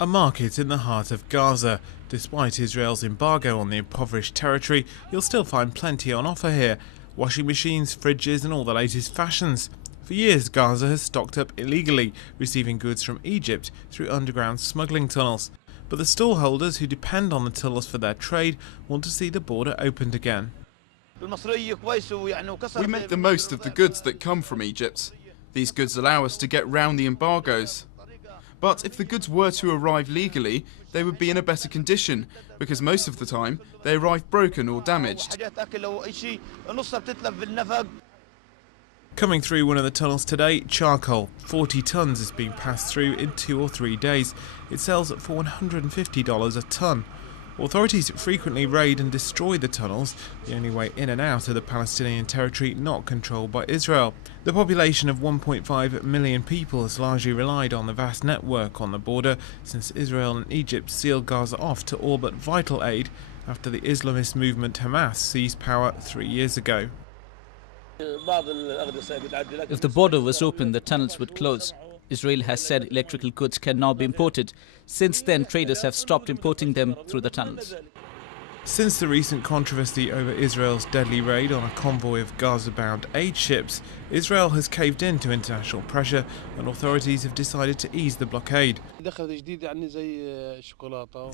A market in the heart of Gaza. Despite Israel's embargo on the impoverished territory, you'll still find plenty on offer here. Washing machines, fridges and all the latest fashions. For years, Gaza has stocked up illegally, receiving goods from Egypt through underground smuggling tunnels. But the stallholders who depend on the tunnels for their trade want to see the border opened again. We make the most of the goods that come from Egypt. These goods allow us to get round the embargoes. But if the goods were to arrive legally, they would be in a better condition, because most of the time they arrive broken or damaged. Coming through one of the tunnels today, charcoal. 40 tonnes is being passed through in 2 or 3 days. It sells for $150 a tonne. Authorities frequently raid and destroy the tunnels, the only way in and out of the Palestinian territory not controlled by Israel. The population of 1.5 million people has largely relied on the vast network on the border since Israel and Egypt sealed Gaza off to all but vital aid after the Islamist movement Hamas seized power 3 years ago. If the border was open, the tunnels would close. Israel has said electrical goods can now be imported. Since then, traders have stopped importing them through the tunnels. Since the recent controversy over Israel's deadly raid on a convoy of Gaza-bound aid ships, Israel has caved in to international pressure and authorities have decided to ease the blockade. The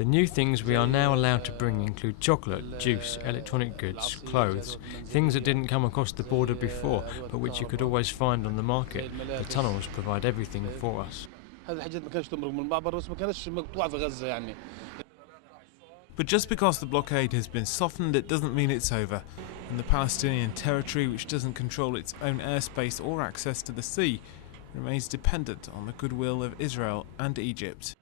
new things we are now allowed to bring include chocolate, juice, electronic goods, clothes, things that didn't come across the border before, but which you could always find on the market. The tunnels provide everything for us. But just because the blockade has been softened, it doesn't mean it's over. And the Palestinian territory, which doesn't control its own airspace or access to the sea, remains dependent on the goodwill of Israel and Egypt.